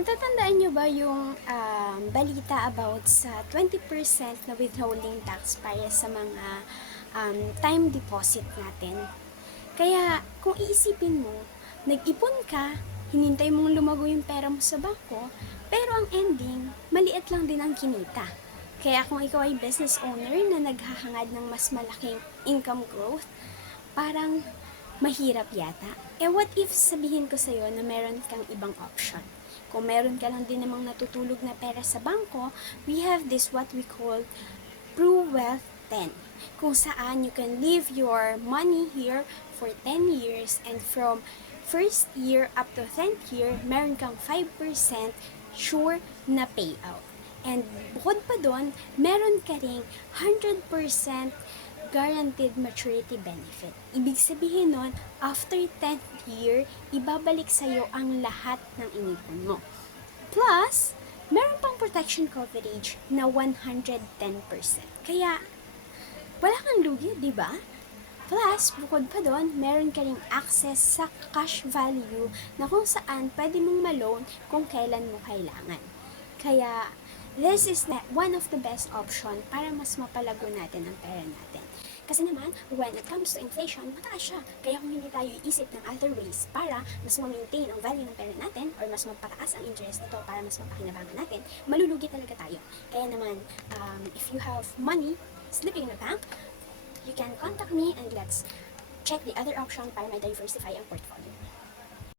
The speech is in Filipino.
Natatandaan nyo ba yung balita about sa 20% na withholding tax para sa mga time deposit natin? Kaya kung iisipin mo, nag-ipon ka, hinintay mong lumago yung pera mo sa bangko, pero ang ending, maliit lang din ang kinita. Kaya kung ikaw ay business owner na naghahangad ng mas malaking income growth, parang mahirap yata. What if sabihin ko sa'yo na meron kang ibang option? Kung meron ka lang din namang natutulog na pera sa bangko, we have this what we call PruWealth 10, kung saan you can leave your money here for 10 years and from first year up to 10th year, meron kang 5% sure na payout. And bukod pa doon, meron ka ring 100% guaranteed maturity benefit. Ibig sabihin nun, after 10th year, ibabalik sa'yo ang lahat ng inipon mo. Plus, meron pang protection coverage na 110%. Kaya, wala kang lugi, di ba? Plus, bukod pa doon, meron ka ring access sa cash value na kung saan pwede mong ma-loan kung kailan mo kailangan. Kaya, this is one of the best option para mas mapalago natin ang pera natin. Kasi naman, when it comes to inflation, mataas siya. Kaya kung hindi tayo iisip ng other ways para mas ma-maintain ang value ng pera natin or mas magpataas ang interest nito para mas mapakinabangan natin, malulugi talaga tayo. Kaya naman, if you have money slipping in the bank, you can contact me and let's check the other option para ma-diversify ang portfolio.